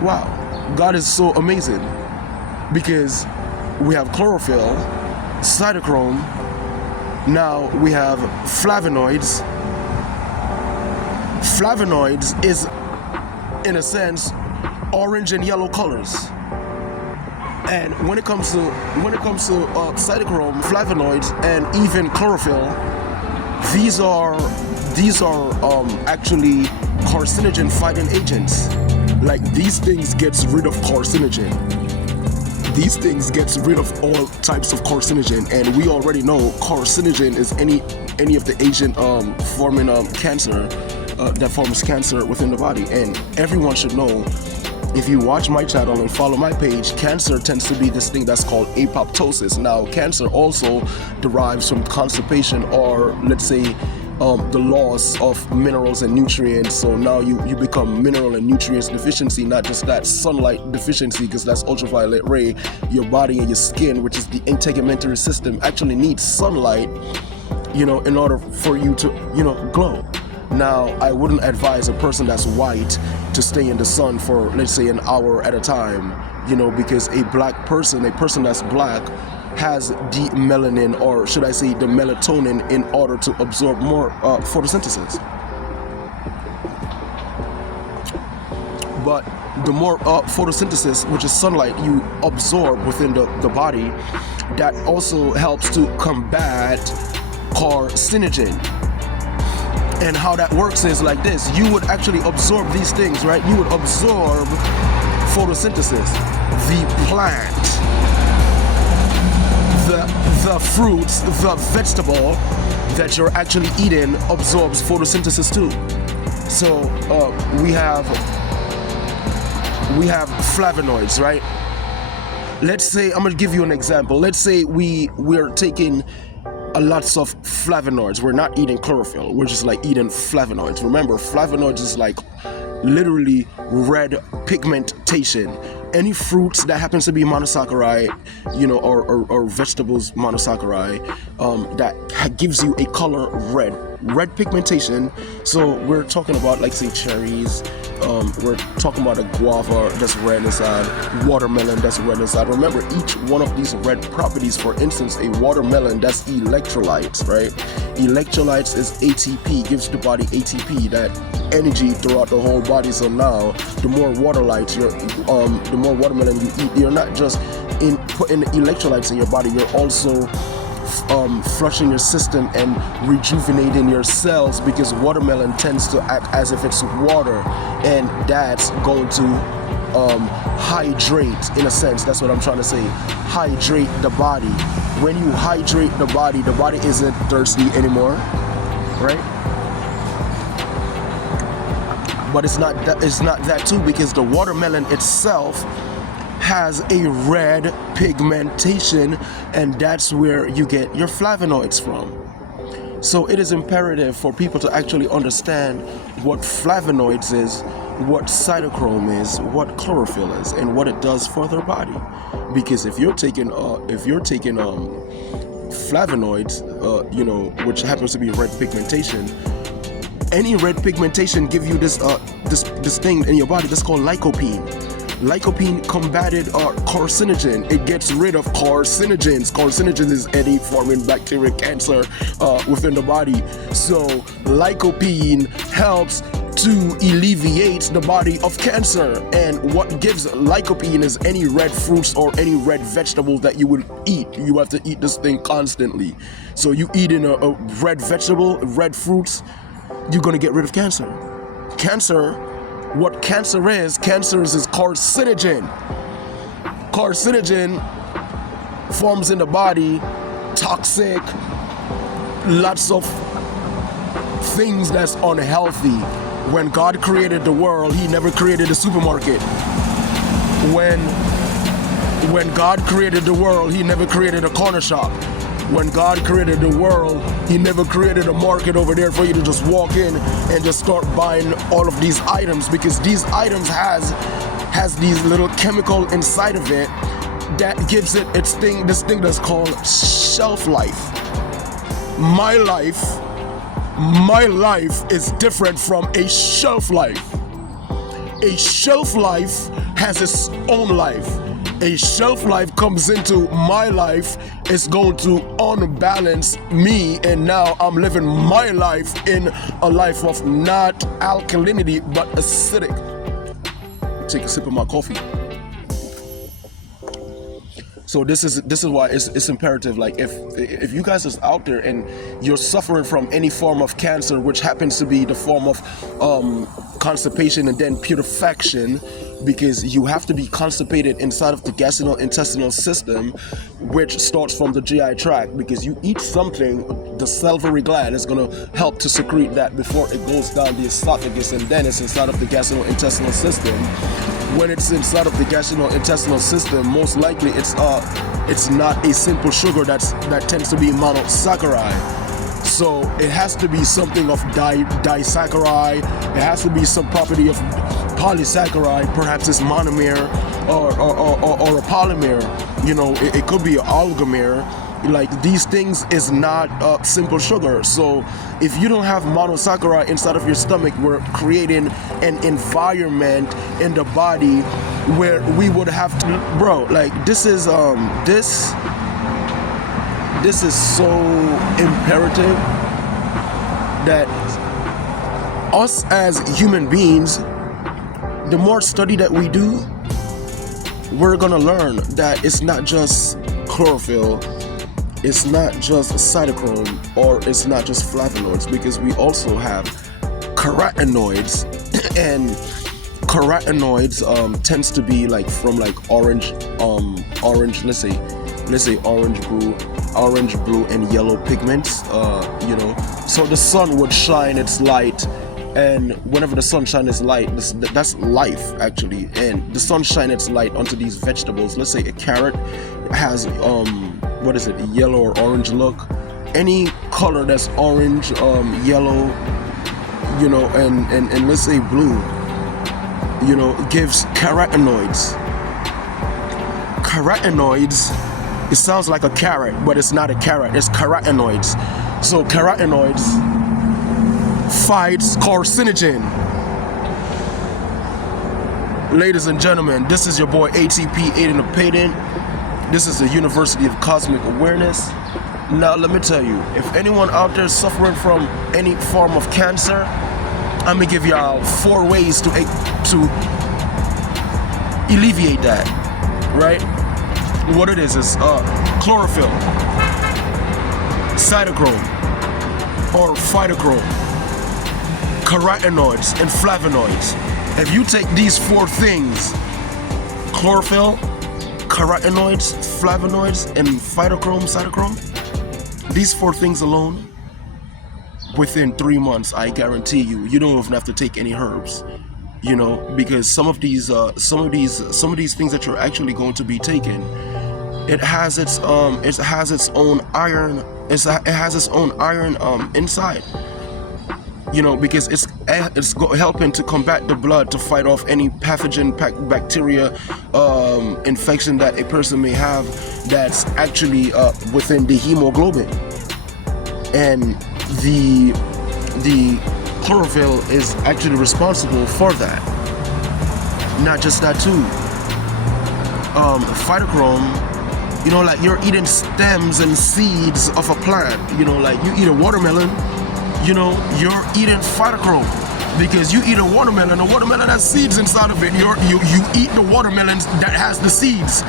Wow, God is so amazing because we have chlorophyll, cytochrome, now we have flavonoids. Flavonoids is, in a sense, orange and yellow colors. And when it comes to cytochrome, flavonoids, and even chlorophyll, these are actually carcinogen fighting agents. Like, these things gets rid of carcinogen. These things gets rid of all types of carcinogen, and we already know carcinogen is any of the agent forming cancer that forms cancer within the body. And everyone should know, if you watch my channel and follow my page, cancer tends to be this thing that's called apoptosis. Now, cancer also derives from constipation, or let's say the loss of minerals and nutrients. So now you become mineral and nutrients deficiency, not just that sunlight deficiency, because that's ultraviolet ray. Your body and your skin, which is the integumentary system, actually needs sunlight, in order for you to, glow. Now, I wouldn't advise a person that's white to stay in the sun for, let's say, an hour at a time, because a person that's black has the melanin, or should I say the melatonin, in order to absorb more photosynthesis. But the more photosynthesis, which is sunlight, you absorb within the body, that also helps to combat carcinogen. And how that works is like this: you would actually absorb these things, right? You would absorb photosynthesis, the plant, the fruits, the vegetable that you're actually eating absorbs photosynthesis too. So we have flavonoids, right? Let's say, I'm gonna give you an example. Let's say we're taking lots of flavonoids. We're not eating chlorophyll. We're just like eating flavonoids. Remember, flavonoids is like literally red pigmentation. Any fruits that happens to be monosaccharide, or vegetables monosaccharide, that gives you a color red pigmentation. So we're talking about, like, say, cherries. We're talking about a guava that's red inside, watermelon that's red inside. Remember, each one of these red properties, for instance, a watermelon, that's electrolytes, right? Electrolytes is ATP, gives the body ATP, that energy throughout the whole body. So now, the more the more watermelon you eat, you're not just putting electrolytes in your body, you're also flushing your system and rejuvenating your cells, because watermelon tends to act as if it's water, and that's going to hydrate, in a sense. That's what I'm trying to say. Hydrate the body. When you hydrate the body isn't thirsty anymore, right? But it's not that too, because the watermelon itself has a red pigmentation, and that's where you get your flavonoids from. So it is imperative for people to actually understand what flavonoids is, what cytochrome is, what chlorophyll is, and what it does for their body. Because if you're taking flavonoids, which happens to be red pigmentation, any red pigmentation give you this thing in your body that's called lycopene. Lycopene combated carcinogen. It gets rid of carcinogens. Carcinogen is any forming bacteria, cancer within the body. So lycopene helps to alleviate the body of cancer. And what gives lycopene is any red fruits or any red vegetables that you will eat. You have to eat this thing constantly. So you eating a red vegetable, red fruits, you're gonna get rid of cancer. What cancer is carcinogen. Carcinogen forms in the body, toxic, lots of things that's unhealthy. When God created the world, He never created a supermarket. When God created the world, He never created a corner shop. When God created the world, He never created a market over there for you to just walk in and just start buying all of these items, because these items has these little chemical inside of it that gives it this thing that's called shelf life. My life is different from a shelf life. A shelf life has its own life. A shelf life comes into my life, it's going to unbalance me, and now I'm living my life in a life of not alkalinity but acidic. Take a sip of my coffee. So this is why it's imperative. Like if you guys is out there and you're suffering from any form of cancer, which happens to be the form of constipation and then putrefaction, because you have to be constipated inside of the gastrointestinal system, which starts from the GI tract, because you eat something, the salivary gland is going to help to secrete that before it goes down the esophagus, and then it's inside of the gastrointestinal system. When it's inside of the gastrointestinal system, most likely it's not a simple sugar that tends to be monosaccharide. So it has to be something of disaccharide. It has to be some property of polysaccharide. Perhaps it's monomer or a polymer. You know, it could be an oligomer. Like, these things is not simple sugar. So if you don't have monosaccharide inside of your stomach, we're creating an environment in the body where we would have to, bro, like, this is so imperative that us as human beings, the more study that we do, we're gonna learn that it's not just chlorophyll, it's not just cytochrome, or it's not just flavonoids, because we also have carotenoids, and carotenoids tends to be like from like orange, let's say orange, blue, and yellow pigments. You know, so the sun would shine its light, and whenever the sun shines its light, that's life actually, and the sun shines its light onto these vegetables. Let's say a carrot has yellow or orange look. Any color that's orange, yellow, you know, and let's say blue, you know, gives carotenoids. Carotenoids, it sounds like a carrot, but it's not a carrot, it's carotenoids. So carotenoids fights carcinogen. Ladies and gentlemen, this is your boy ATP Aidenthepayden. This is the University of Cosmic Awareness. Now let me tell you, if anyone out there is suffering from any form of cancer, I'm gonna give y'all 4 ways to alleviate that, right? What it is chlorophyll, cytochrome or phytochrome, carotenoids, and flavonoids. If you take these 4 things, chlorophyll, carotenoids, flavonoids, and cytochrome, these 4 things alone, within 3 months, I guarantee you don't even have to take any herbs. You know, because some of these things that you're actually going to be taking, it has its own iron. It has its own iron inside. You know, because it's helping to combat the blood, to fight off any pathogen, bacteria, infection that a person may have that's actually within the hemoglobin. And the chlorophyll is actually responsible for that. Not just that too. Phytochrome, you know, like you're eating stems and seeds of a plant. You know, like you eat a watermelon, you know, you're eating phytochrome, because you eat a watermelon has seeds inside of it. You eat the watermelon that has the seeds,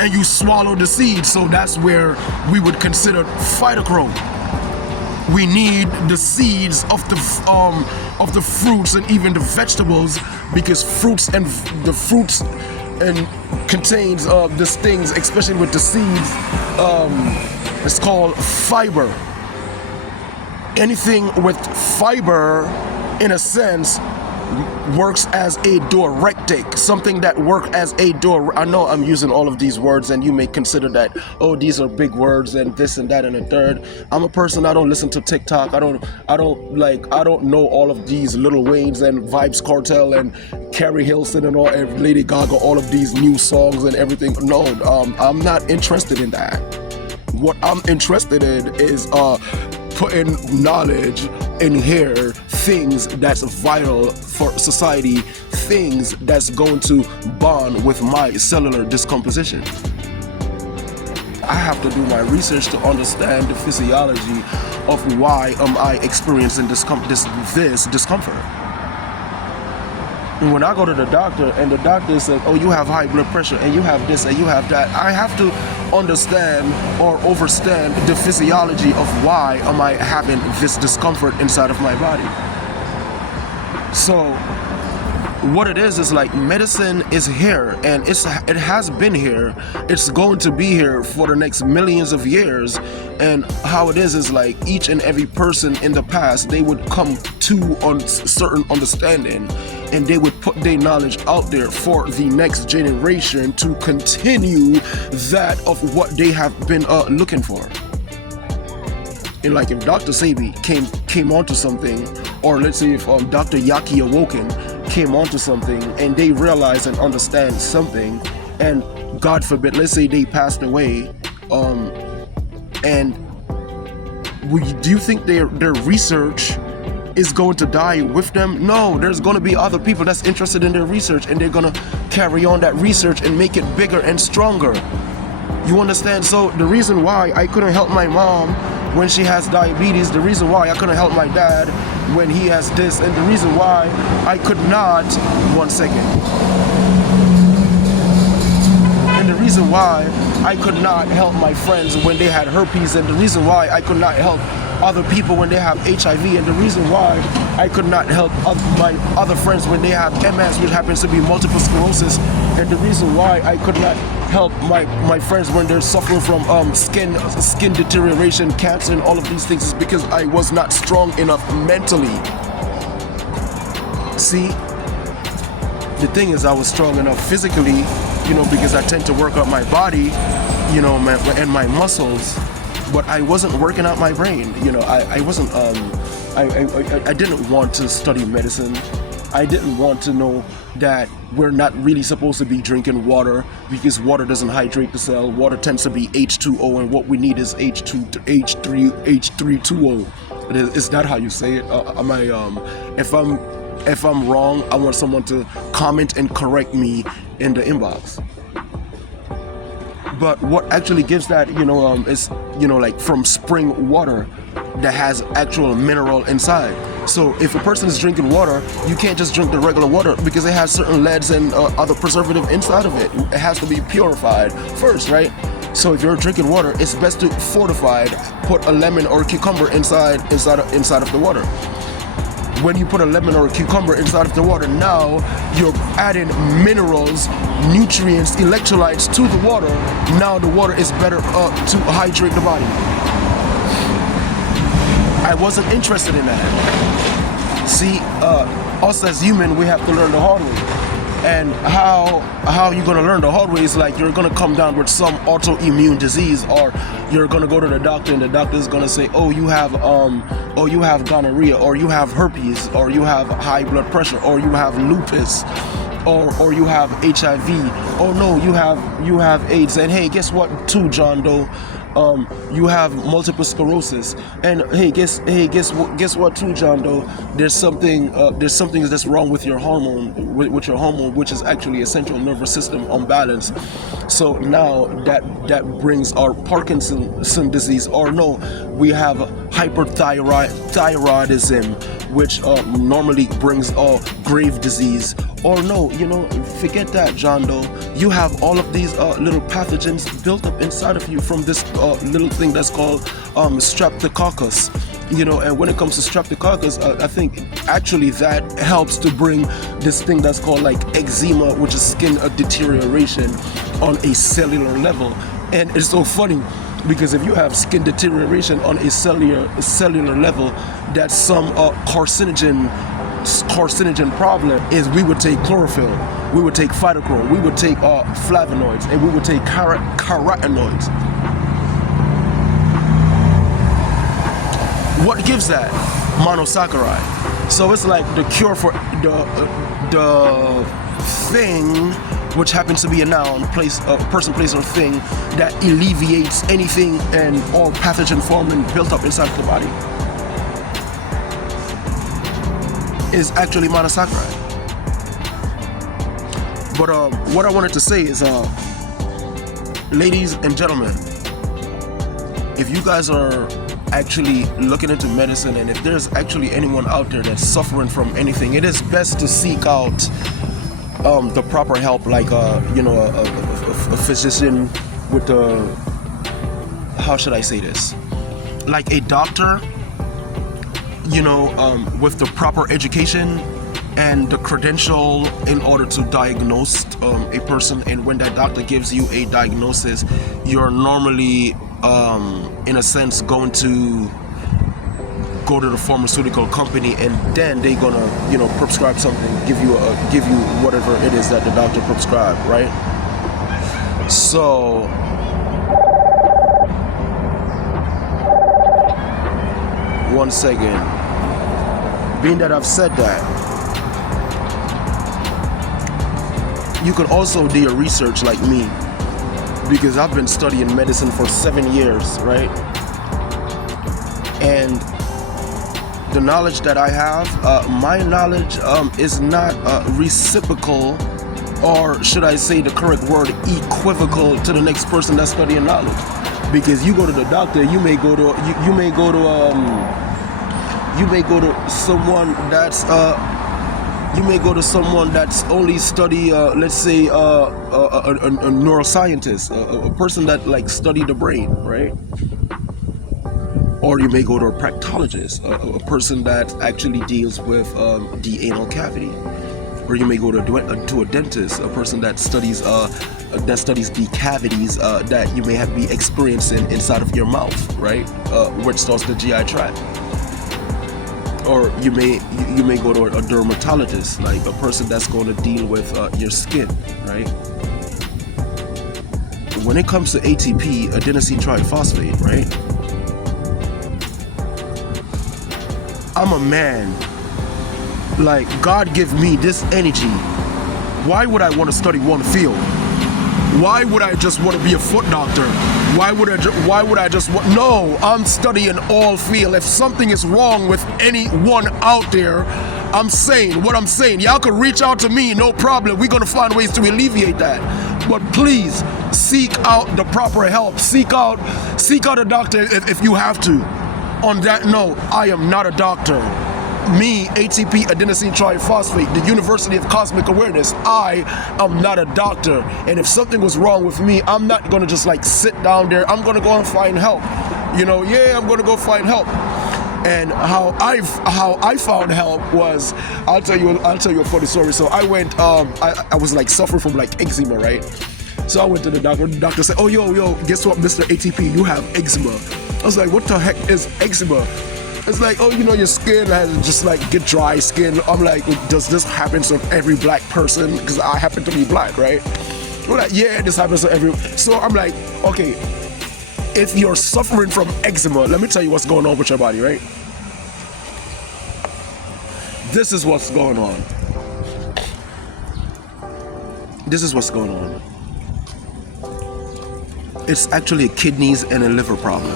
and you swallow the seeds. So that's where we would consider phytochrome. We need the seeds of the fruits and even the vegetables, because fruits and contains these things, especially with the seeds. It's called fiber. Anything with fiber, in a sense, works as a diuretic, something that works as a diuretic. I know I'm using all of these words, and you may consider that, oh, these are big words and this and that and a third. I'm a person, I don't listen to TikTok. I don't know all of these Lil Waynes and Vibes Cartel and Carrie Hilson and all, and Lady Gaga, all of these new songs and everything. No, I'm not interested in that. What I'm interested in is putting knowledge in here, things that's vital for society, things that's going to bond with my cellular discomposition. I have to do my research to understand the physiology of why am I experiencing this discomfort. And when I go to the doctor and the doctor says, oh, you have high blood pressure and you have this and you have that, I have to understand or understand the physiology of why am I having this discomfort inside of my body. So what it is like medicine is here, and it has been here. It's going to be here for the next millions of years. And how it is like each and every person in the past, they would come to certain understanding, and they would put their knowledge out there for the next generation to continue that of what they have been looking for. And like if Dr. Sebi came onto something, or let's say if Dr. Yaki Awoken came onto something and they realize and understand something, and God forbid, let's say they passed away, and do you think their research is going to die with them? No, there's going to be other people that's interested in their research, and they're going to carry on that research and make it bigger and stronger. You understand? So the reason why I couldn't help my mom when she has diabetes, the reason why I couldn't help my dad when he has this, and the reason why I could not, one second, and the reason why I could not help my friends when they had herpes, and the reason why I could not help other people when they have HIV, and the reason why I could not help my other friends when they have MS, which happens to be multiple sclerosis, and the reason why I could not help my friends when they're suffering from skin deterioration, cancer, and all of these things is because I was not strong enough mentally. See, the thing is I was strong enough physically, because I tend to work out my body, and my muscles, but I wasn't working out my brain. I wasn't, I didn't want to study medicine. I didn't want to know that we're not really supposed to be drinking water, because water doesn't hydrate the cell. Water tends to be H2O, and what we need is H320. Is that how you say it? If I'm wrong, I want someone to comment and correct me in the inbox. But what actually gives that, is, like from spring water that has actual mineral inside. So if a person is drinking water, you can't just drink the regular water, because it has certain leads and other preservative inside of it. It has to be purified first, right? So if you're drinking water, it's best to fortify it. Put a lemon or a cucumber inside of the water. When you put a lemon or a cucumber inside of the water, now you're adding minerals, nutrients, electrolytes to the water. Now the water is better to hydrate the body. I wasn't interested in that. See, us as human, we have to learn the hard way. And how you're gonna learn the hard way is like you're gonna come down with some autoimmune disease, or you're gonna go to the doctor and the doctor is gonna say, oh, you have gonorrhea, or you have herpes, or you have high blood pressure, or you have lupus, or you have HIV. Oh no, you have AIDS. And hey, guess what too, John Doe? You have multiple sclerosis, and guess what too, John Doe? There's something that's wrong with your hormone, which is actually a central nervous system unbalance. So now that brings our Parkinson's disease, or no, we have hyperthyroidism, which normally brings grave disease. Or no, forget that, John Doe. You have all of these little pathogens built up inside of you from this little thing that's called streptococcus. And when it comes to streptococcus, I think actually that helps to bring this thing that's called like eczema, which is skin deterioration on a cellular level. And it's so funny, because if you have skin deterioration on a cellular level, that's some carcinogen problem is we would take chlorophyll, we would take phytochrome, we would take flavonoids, and we would take carotenoids. What gives that? Monosaccharide. So it's like the cure for the thing, which happens to be a noun, person, place, or thing, that alleviates anything and all pathogen formed and built up inside of the body. is actually monosaccharide. But what I wanted to say is, ladies and gentlemen, if you guys are actually looking into medicine, and if there's actually anyone out there that's suffering from anything, it is best to seek out the proper help, like a physician with how should I say this? Like a doctor, with the proper education and the credential in order to diagnose a person. And when that doctor gives you a diagnosis, you're normally, in a sense, going to go to the pharmaceutical company, and then they're gonna, prescribe something, give you whatever it is that the doctor prescribed, right? So one second. Being that I've said that, you can also do your research like me, because I've been studying medicine for 7 years, right? And the knowledge that I have, my knowledge is not reciprocal, or should I say the correct word, equivocal to the next person that's studying knowledge. Because you go to the doctor, you may go to someone that's only study, let's say, a neuroscientist, a person that like study the brain, right? Or you may go to a proctologist, a person that actually deals with the anal cavity. Or you may go to a dentist, a person that studies the cavities that you may be experiencing inside of your mouth, right? Which starts the GI tract. Or you may go to a dermatologist, like a person that's going to deal with your skin, right? When it comes to ATP, adenosine triphosphate, right? I'm a man. Like, God give me this energy. Why would I want to study one field? Why would I just want to be a foot doctor? Why would I just want? No, I'm studying all field. If something is wrong with anyone out there, I'm saying what I'm saying. Y'all can reach out to me, no problem. We're gonna find ways to alleviate that. But please seek out the proper help. Seek out a doctor if you have to. On that note, I am not a doctor. Me, ATP, adenosine triphosphate, the University of Cosmic Awareness, I am not a doctor. And if something was wrong with me, I'm not gonna just like sit down there. I'm gonna go and find help. I'm gonna go find help. And how I found help was, I'll tell you a funny story. So I went, I was like suffering from like eczema, right? So I went to the doctor. The doctor said, "Oh, yo, guess what, Mr. ATP, you have eczema." I was like, "What the heck is eczema?" It's like, "Oh, your skin has just like get dry skin." I'm like, "Does this happen to every black person?" Because I happen to be black, right? We're like, "Yeah, this happens to every." So I'm like, "Okay, if you're suffering from eczema, let me tell you what's going on with your body, right? This is what's going on. This is what's going on. It's actually kidneys and a liver problem.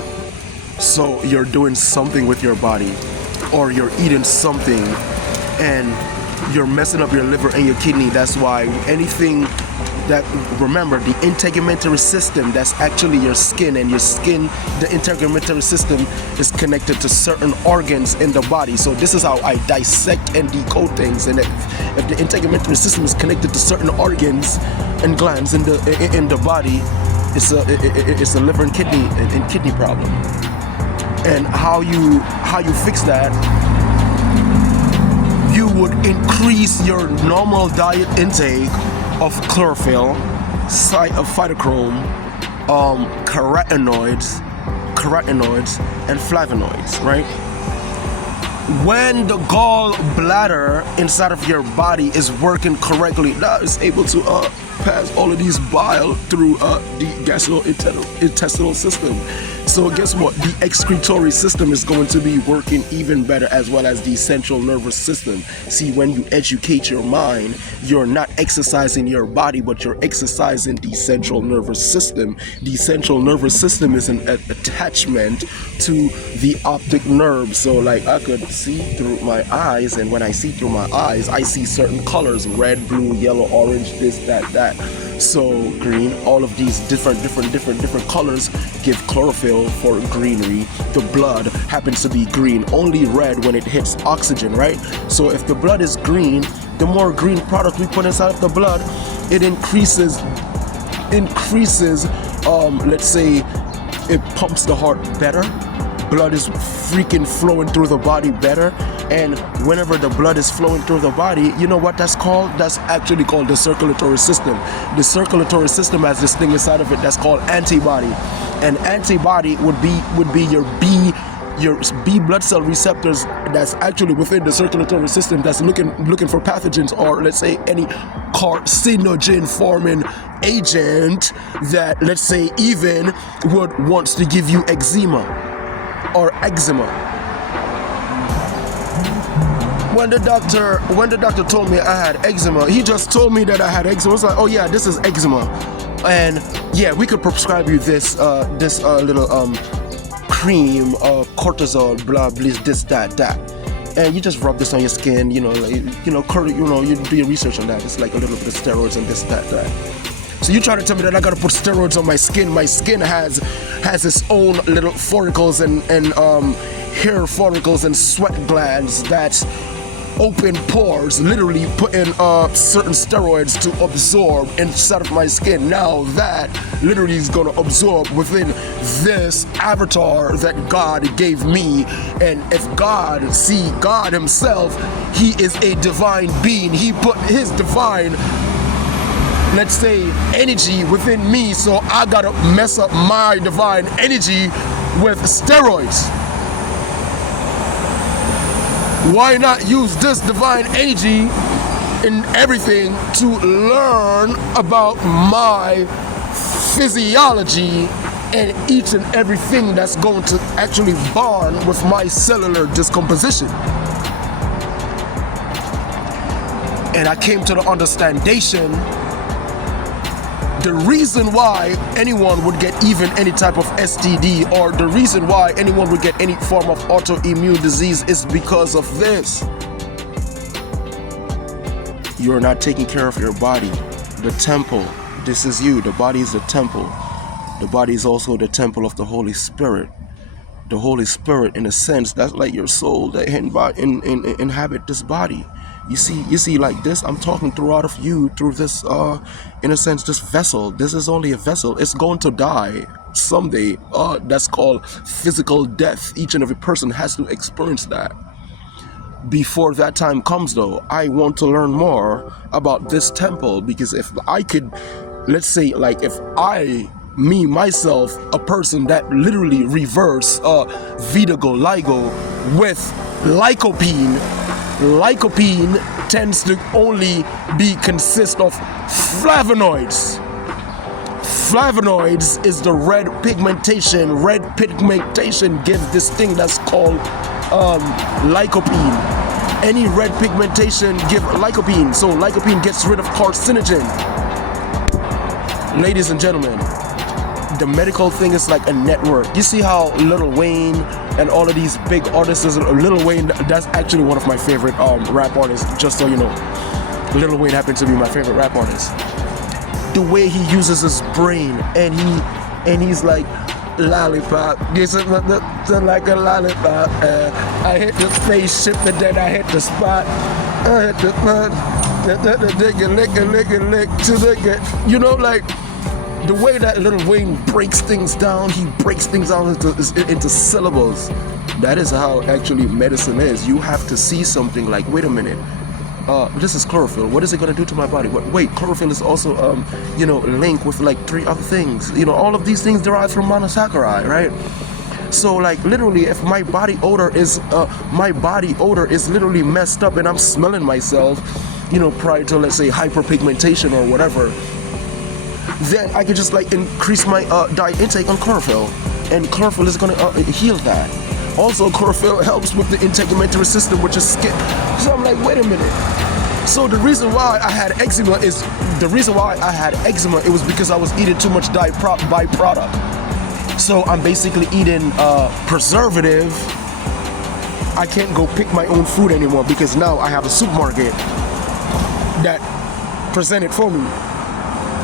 So you're doing something with your body, or you're eating something and you're messing up your liver and your kidney. That's why anything that, remember, the integumentary system, that's actually your skin, and your skin, the integumentary system is connected to certain organs in the body. So this is how I dissect and decode things. And if the integumentary system is connected to certain organs and glands in the body, it's a liver and kidney problem. And how you fix that, you would increase your normal diet intake of chlorophyll, phytochrome, carotenoids, and flavonoids, right? When the gallbladder inside of your body is working correctly, that is able to pass all of these bile through the gastrointestinal system. So guess what? The excretory system is going to be working even better, as well as the central nervous system. See, when you educate your mind, you're not exercising your body, but you're exercising the central nervous system. The central nervous system is an attachment to the optic nerve. So like I could see through my eyes, and when I see through my eyes, I see certain colors: red, blue, yellow, orange, this, that. So green, all of these different colors give chlorophyll for greenery. The blood happens to be green, only red when it hits oxygen, right? So if the blood is green, the more green product we put inside of the blood, it increases, let's say it pumps the heart better. Blood is freaking flowing through the body better. And whenever the blood is flowing through the body, you know what that's called? That's actually called the circulatory system. The circulatory system has this thing inside of it that's called antibody. And antibody would be your B blood cell receptors that's actually within the circulatory system, that's looking for pathogens, or let's say any carcinogen forming agent that, let's say, even wants to give you eczema or eczema. When the doctor told me I had eczema, he just told me that I had eczema. I was like, oh yeah, this is eczema, and yeah, we could prescribe you this little cream, cortisol, blah, blah, this, that, and you just rub this on your skin. You do your research on that. It's like a little bit of steroids and this, that. So you trying to tell me that I gotta put steroids on my skin? My skin has its own little follicles and hair follicles and sweat glands that open pores, literally putting certain steroids to absorb inside of my skin. Now that literally is going to absorb within this avatar that God gave me. And if God himself, he is a divine being. He put his divine, let's say, energy within me, so I gotta mess up my divine energy with steroids. Why not use this divine energy in everything to learn about my physiology and each and everything that's going to actually bond with my cellular decomposition? And I came to the understanding, the reason why anyone would get even any type of STD, or the reason why anyone would get any form of autoimmune disease, is because of this. You're not taking care of your body. The temple, this is you. The body is the temple. The body is also the temple of the Holy Spirit. The Holy Spirit, in a sense, that's like your soul that inhabit this body. You see, like this, I'm talking throughout of you through this, in a sense, this vessel. This is only a vessel. It's going to die someday. That's called physical death. Each and every person has to experience that. Before that time comes, though, I want to learn more about this temple, because if I could, let's say, like if me, myself, a person that literally reverse vitiligo with lycopene. Lycopene tends to only consist of flavonoids. Flavonoids is the red pigmentation. Red pigmentation gives this thing that's called lycopene. Any red pigmentation give lycopene. So lycopene gets rid of carcinogen. Ladies and gentlemen, the medical thing is like a network. You see how Lil Wayne and all of these big artists, Lil Wayne, that's actually one of my favorite rap artists, just so you know. Lil Wayne happens to be my favorite rap artist. The way he uses his brain, and he's like, lollipop, this is like a lollipop. I hit the spaceship and then I hit the spot. I hit the lick, you know, like, the way that Lil Wayne breaks things down, he breaks things down into syllables. That is how actually medicine is. You have to see something like, wait a minute, this is chlorophyll. What is it going to do to my body? Wait, chlorophyll is also, linked with like 3 other things. You know, all of these things derive from monosaccharide, right? So like literally, if my body odor is literally messed up and I'm smelling myself, prior to, let's say, hyperpigmentation or whatever, then I could just like increase my diet intake on chlorophyll. and chlorophyll is going to heal that. Also, chlorophyll helps with the integumentary system, which is skin. So I'm like, wait a minute. So the reason why I had eczema it was because I was eating too much byproduct. So I'm basically eating preservative. I can't go pick my own food anymore because now I have a supermarket that present it for me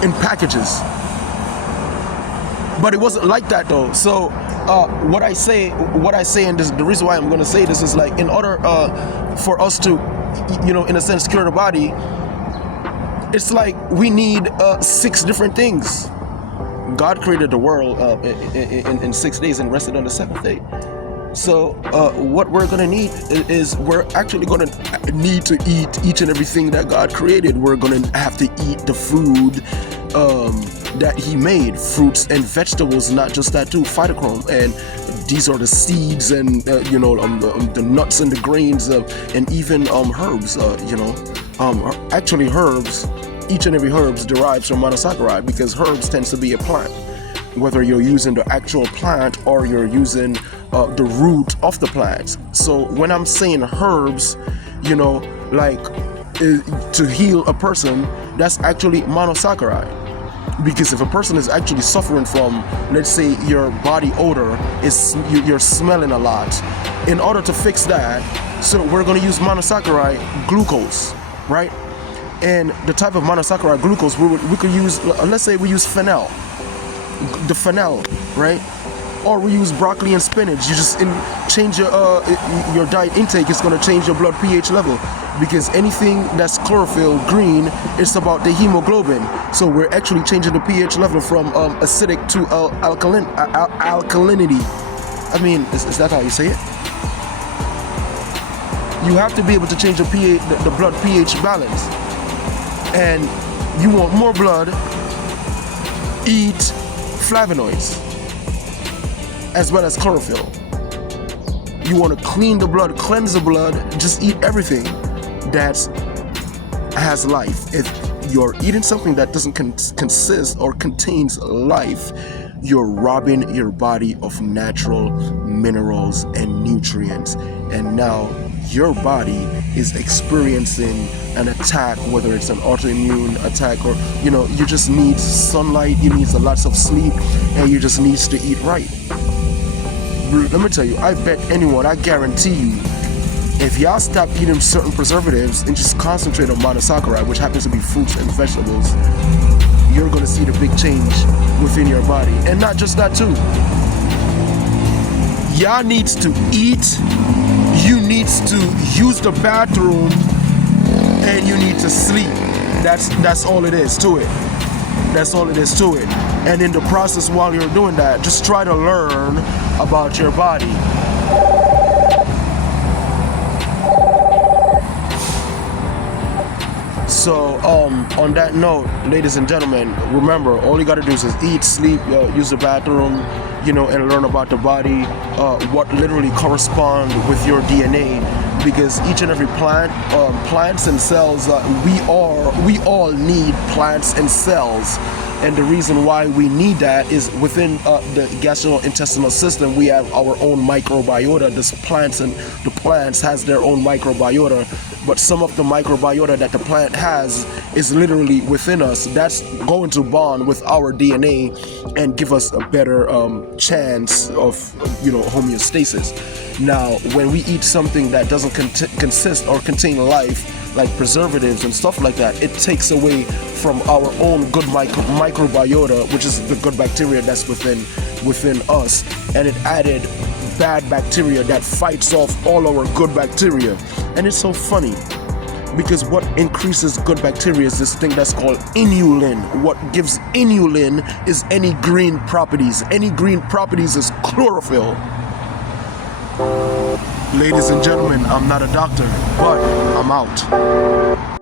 in packages. But it wasn't like that though. So what I say, and this, the reason why I'm going to say this is like, in order for us to, in a sense, cure the body, it's like we need 6 different things. God created the world in 6 days and rested on the 7th day. So what we're going to need is we're actually going to need to eat each and everything that God created. We're going to have to eat the food that he made, fruits and vegetables, not just that too, phytochrome, and these are the seeds and the nuts and the grains and even herbs. Actually herbs, each and every herbs derives from monosaccharide, because herbs tends to be a plant, whether you're using the actual plant or you're using the root of the plant. So when I'm saying herbs, to heal a person, that's actually monosaccharide. Because if a person is actually suffering from, let's say, your body odor, you're smelling a lot, in order to fix that, so we're going to use monosaccharide glucose, right? And the type of monosaccharide glucose we could use, let's say we use fennel, the fennel, right? Or we use broccoli and spinach. You just change your diet intake. It's going to change your blood pH level, because anything that's chlorophyll green, it's about the hemoglobin. So we're actually changing the pH level from acidic to alkalinity. I mean, is that how you say it? You have to be able to change the pH, the blood pH balance. And you want more blood, eat flavonoids as well as chlorophyll. You want to clean the blood, cleanse the blood, just eat everything that has life. If you're eating something that doesn't consist or contains life, you're robbing your body of natural minerals and nutrients. And now your body is experiencing an attack, whether it's an autoimmune attack or, you just need sunlight, you need lots of sleep, and you just need to eat right. Let me tell you, I bet anyone, I guarantee you, if y'all stop eating certain preservatives and just concentrate on monosaccharide, which happens to be fruits and vegetables, you're going to see the big change within your body. And not just that too. Y'all needs to eat, you needs to use the bathroom, and you need to sleep. That's all it is to it. That's all it is to it. And in the process, while you're doing that, just try to learn about your body. So on that note, ladies and gentlemen, remember, all you gotta do is eat, sleep, use the bathroom, and learn about the body, what literally correspond with your DNA. Because each and every plants and cells, we all need plants and cells. And the reason why we need that is within the gastrointestinal system, we have our own microbiota. The plants has their own microbiota, but some of the microbiota that the plant has is literally within us. That's going to bond with our DNA and give us a better chance of homeostasis. Now, when we eat something that doesn't consist or contain life, like preservatives and stuff like that, it takes away from our own good microbiota, which is the good bacteria that's within us, and it added bad bacteria that fights off all our good bacteria. And it's so funny, because what increases good bacteria is this thing that's called inulin. What gives inulin is any green properties. Any green properties is chlorophyll. Ladies and gentlemen, I'm not a doctor, but I'm out.